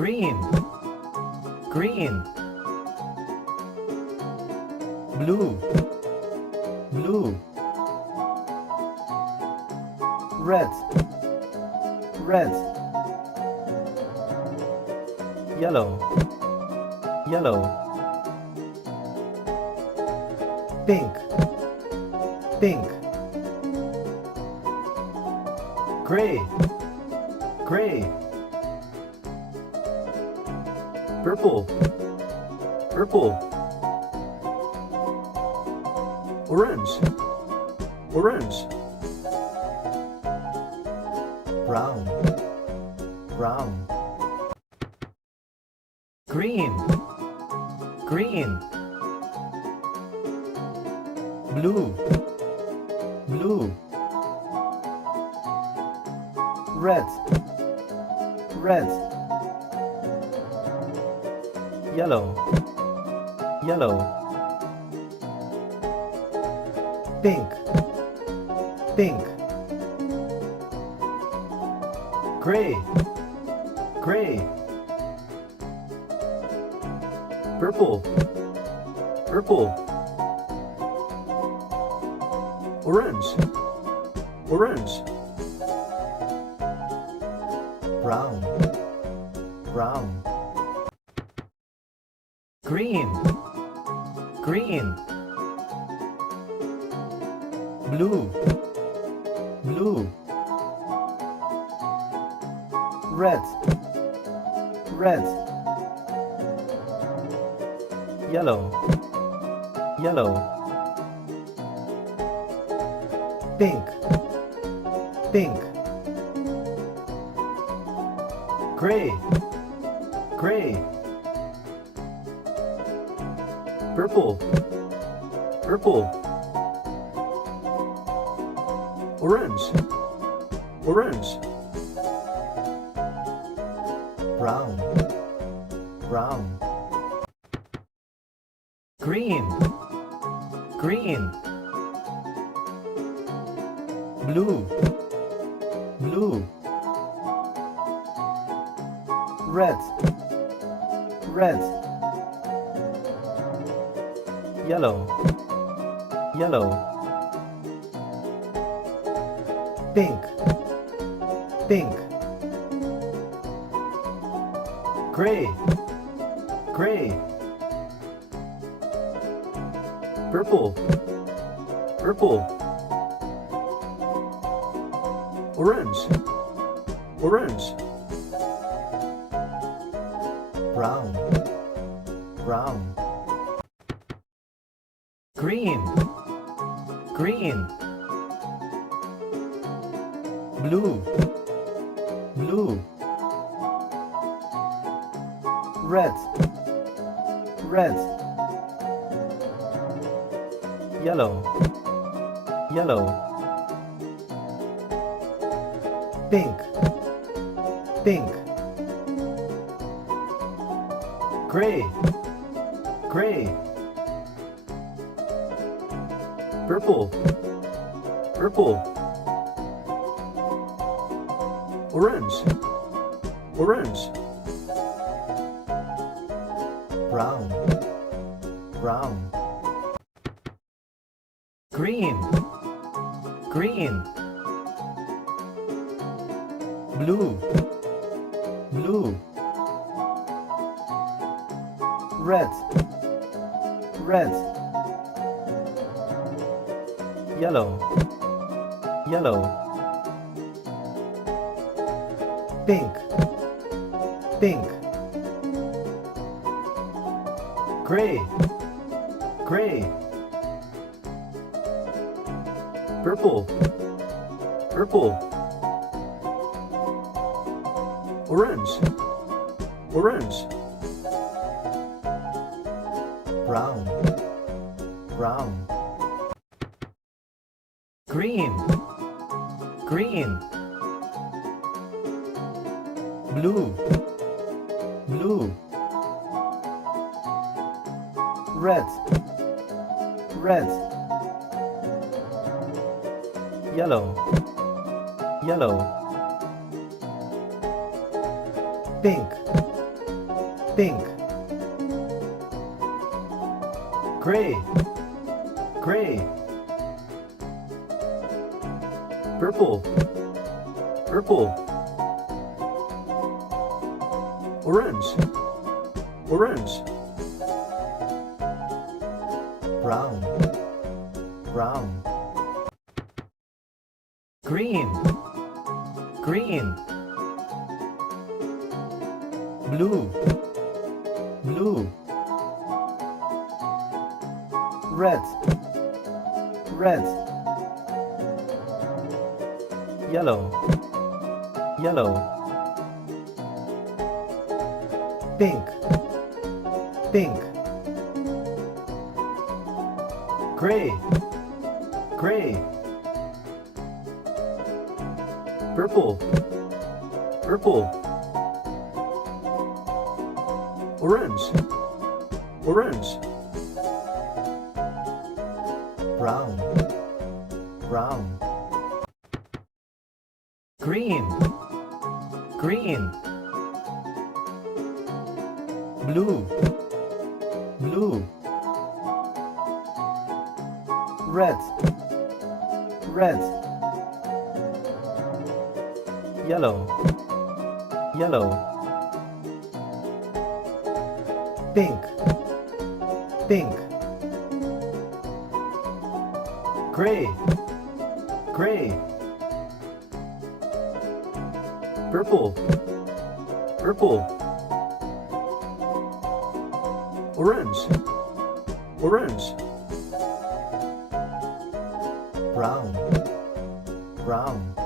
green, green, blue, blue, red, red, yellow, yellow, pink, pink, gray, gray, purple, purple, orange, orange, brown, brown, green, green, blue, blue, red, red, yellow, yellow, pink, pink, gray, gray, purple, purple, orange, orange, brown, brown, green, green, blue, blue, red, red, yellow, yellow, pink, pink, gray, gray, purple, purple, orange, orange, brown, brown, green, green, blue, blue, red, red, yellow, yellow, pink, pink, gray, gray, purple, purple, orange, orange, brown, brown, green, green, blue, blue, red, red, yellow, yellow, pink, pink, gray, gray, purple, purple, orange, orange, brown, brown, green, green, blue, blue, red, red, yellow, yellow, pink, pink, gray, gray, purple, purple, orange, orange, brown, brown, green, green, blue, blue, red, red, yellow, yellow, pink, pink, gray, gray, purple, purple, orange, orange, brown, brown, green, green, blue, blue, red, red, yellow, yellow, pink, pink, gray, gray, purple, purple, orange, orange, brown, brown, green, green, blue, blue, red, red, yellow, yellow, pink, pink, gray, gray, purple, purple, orange, orange, brown, brown.